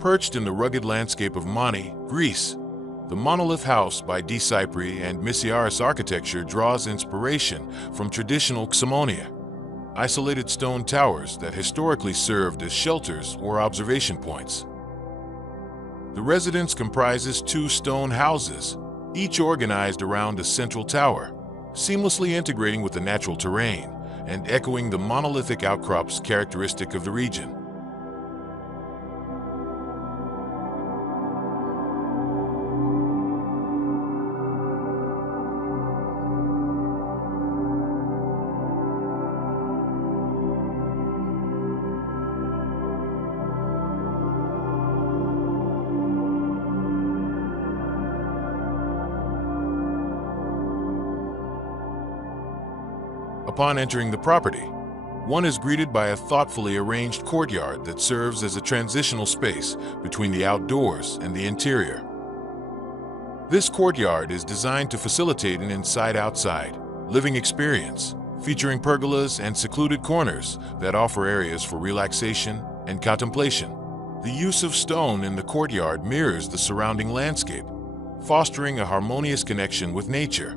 Perched in the rugged landscape of Mani, Greece, the Monolith House by Desypri&Misiaris architecture draws inspiration from traditional Ksemonia, isolated stone towers that historically served as shelters or observation points. The residence comprises 2 stone houses, each organized around a central tower, seamlessly integrating with the natural terrain and echoing the monolithic outcrops characteristic of the region. Upon entering the property, one is greeted by a thoughtfully arranged courtyard that serves as a transitional space between the outdoors and the interior. This courtyard is designed to facilitate an inside-outside living experience, featuring pergolas and secluded corners that offer areas for relaxation and contemplation. The use of stone in the courtyard mirrors the surrounding landscape, fostering a harmonious connection with nature.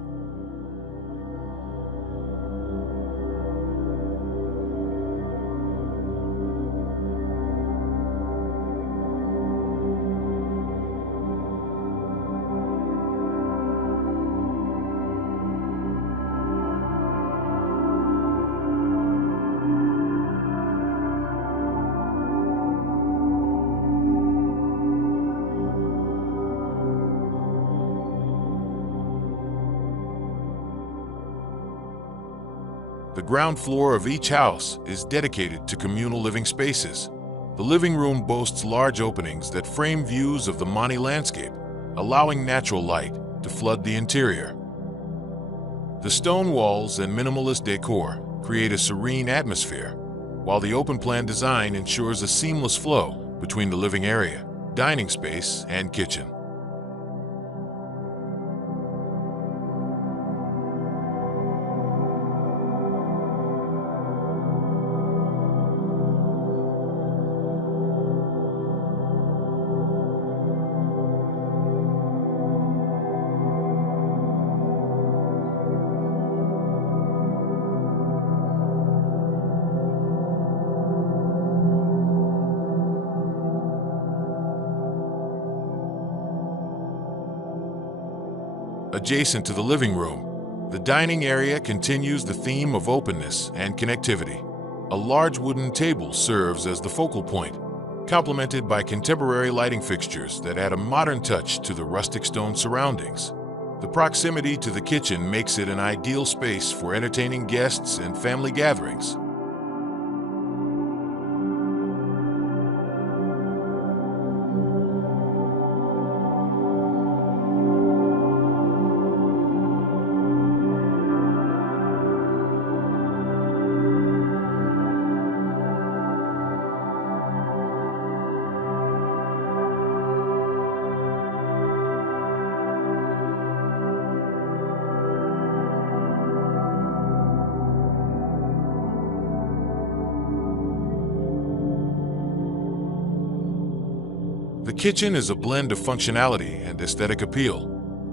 The ground floor of each house is dedicated to communal living spaces. The living room boasts large openings that frame views of the Mani landscape, allowing natural light to flood the interior. The stone walls and minimalist decor create a serene atmosphere, while the open-plan design ensures a seamless flow between the living area, dining space, and kitchen. Adjacent to the living room, the dining area continues the theme of openness and connectivity. A large wooden table serves as the focal point, complemented by contemporary lighting fixtures that add a modern touch to the rustic stone surroundings. The proximity to the kitchen makes it an ideal space for entertaining guests and family gatherings. The kitchen is a blend of functionality and aesthetic appeal.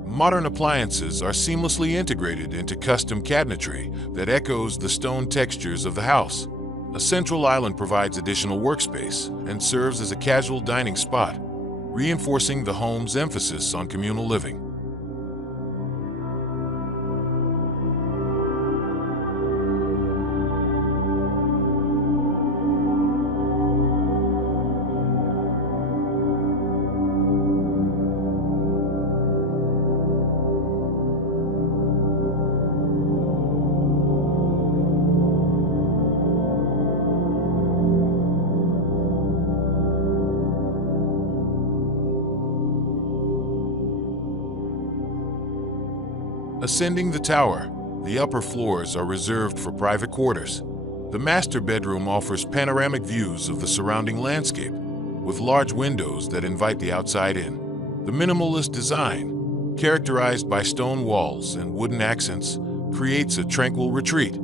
Modern appliances are seamlessly integrated into custom cabinetry that echoes the stone textures of the house. A central island provides additional workspace and serves as a casual dining spot, reinforcing the home's emphasis on communal living. Ascending the tower, the upper floors are reserved for private quarters. The master bedroom offers panoramic views of the surrounding landscape, with large windows that invite the outside in. The minimalist design, characterized by stone walls and wooden accents, creates a tranquil retreat.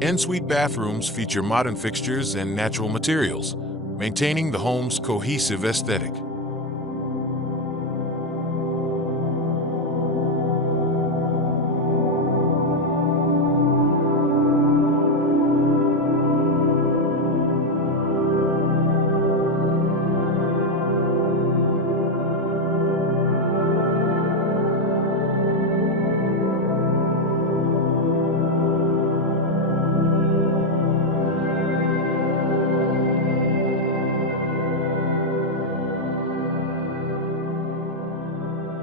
Ensuite bathrooms feature modern fixtures and natural materials, maintaining the home's cohesive aesthetic.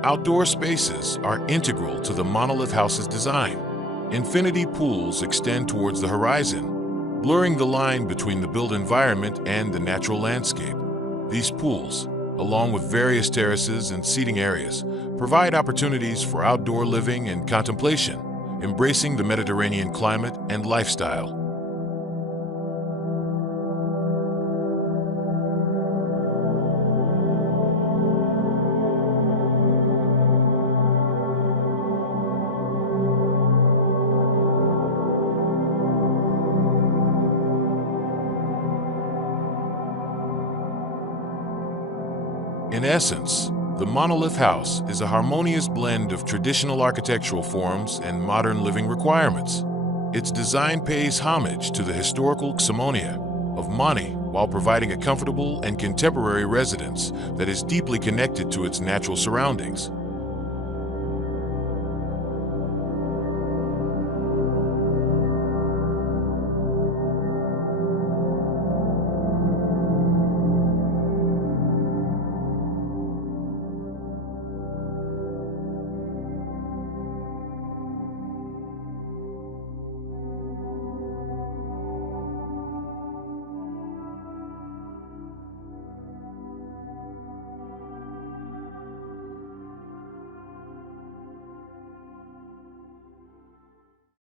Outdoor spaces are integral to the Monolith House's design. Infinity pools extend towards the horizon, blurring the line between the built environment and the natural landscape. These pools, along with various terraces and seating areas, provide opportunities for outdoor living and contemplation, embracing the Mediterranean climate and lifestyle. In essence, the Monolith House is a harmonious blend of traditional architectural forms and modern living requirements. Its design pays homage to the historical Ksemonia of Mani while providing a comfortable and contemporary residence that is deeply connected to its natural surroundings.